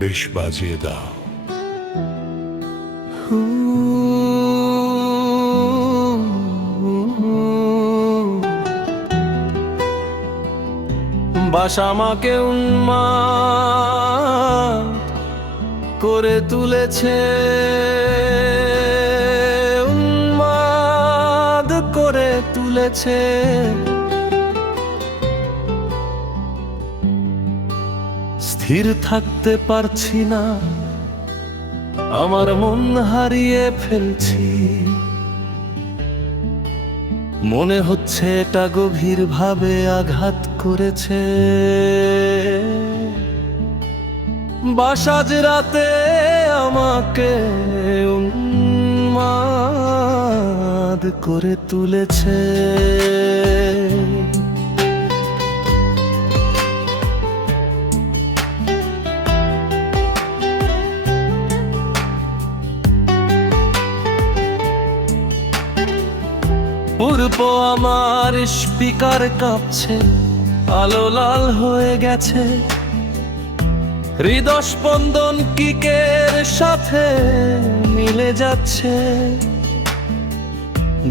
বেশ বাজিয়ে দাও। বাসা আমাকে উন্মাদ করে তুলেছে, উন্মাদ করে তুলেছে। স্থির থাকতে পারছি না, আমার মন হারিয়ে ফেলছি। মনে হচ্ছে এটা গভীর ভাবে আঘাত করেছে। বাসাজ রাতে আমাকে উন্মাদ করে তুলেছে। পূর্ব আমার স্পিকার কাঁপছে, আলো লাল হয়ে গেছে। হৃদয় স্পন্দন কিকের সাথে মিলে যাচ্ছে।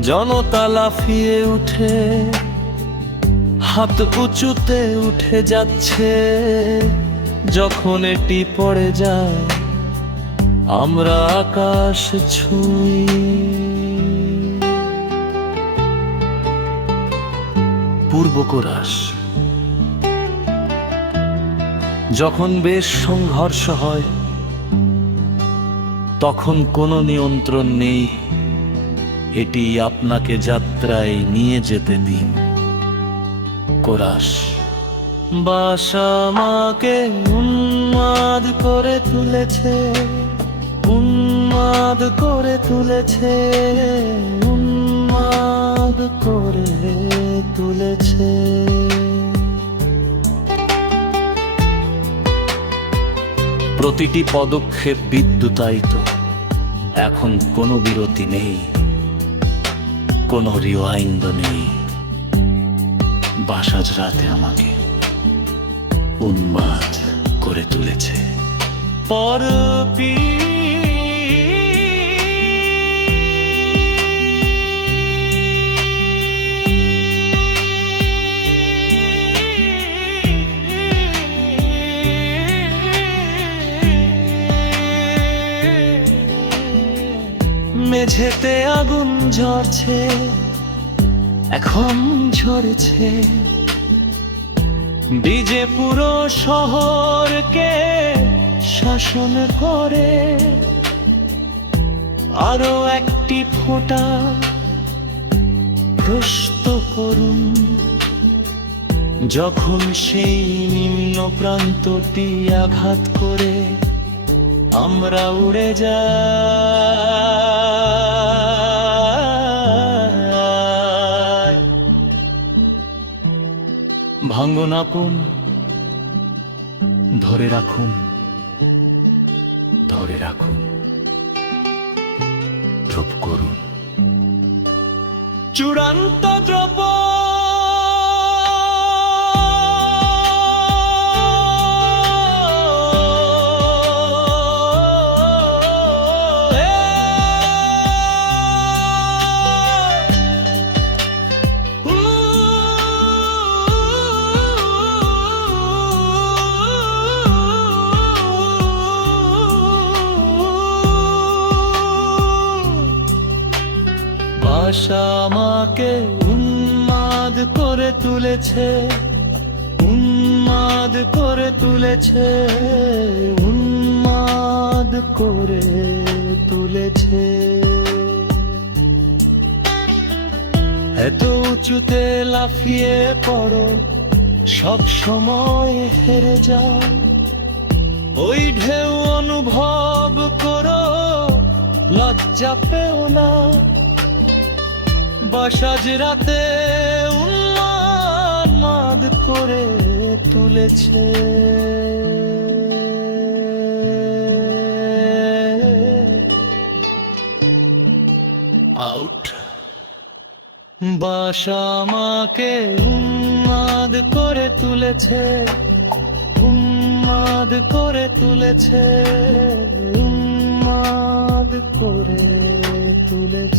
জনতা লাফিয়ে উঠে, হাত উঁচুতে উঠে যাচ্ছে। যখন এটি পড়ে যায়, আমরা আকাশ ছুঁই। পূর্ব কোরাস। যখন বেশ সংঘর্ষ হয়, তখন কোনো নিয়ন্ত্রণ নেই। এটি আপনাকে যাত্রায় নিয়ে যেতে দিন। কোরাস। বাসা আমাকে উন্মাদ করে তুলেছে, উন্মাদ করে তুলেছে, উন্মাদ করে তুলেছে। প্রতিটি পদক্ষেপ বিদ্যুতায়িত। এখন কোনো বিরতি নেই, কোনো রিওয়াইন্ড নেই। বাসাজ রাতে আমাকে উন্মাদ করে তুলেছে। পরপি মেঝেতে আগুন ঝরছে, এখন ঝরেছে। ডিজে পুরো শহরকে শাসন করে। আরো একটি ফোঁটা প্রস্ত করুন। যখন সেই নিম্ন প্রান্তটি আঘাত করে আমরা উড়ে যাই। ভাঙন আপন, ধরে রাখুন, ধরে রাখুন, ড্রপ করুন। চূড়ান্ত দ্রব বাসা আমাকে উন্মাদ করে তুলেছে, উন্মাদ করে তুলেছে, উন্মাদ করে তুলেছে। এত উঁচুতে লাফিয়ে পড়ো, সব সময় হেরে যাও। ওই ঢেউ অনুভব করো, লজ্জা পেও না। বাসাজ রাতে উন্মাদ করে তুলেছে। আউট। বাসা আমাকে উন্মাদ করে তুলেছে, উন্মাদ উন্মাদ করে তুলেছে, উন্মাদ করে তুলেছে।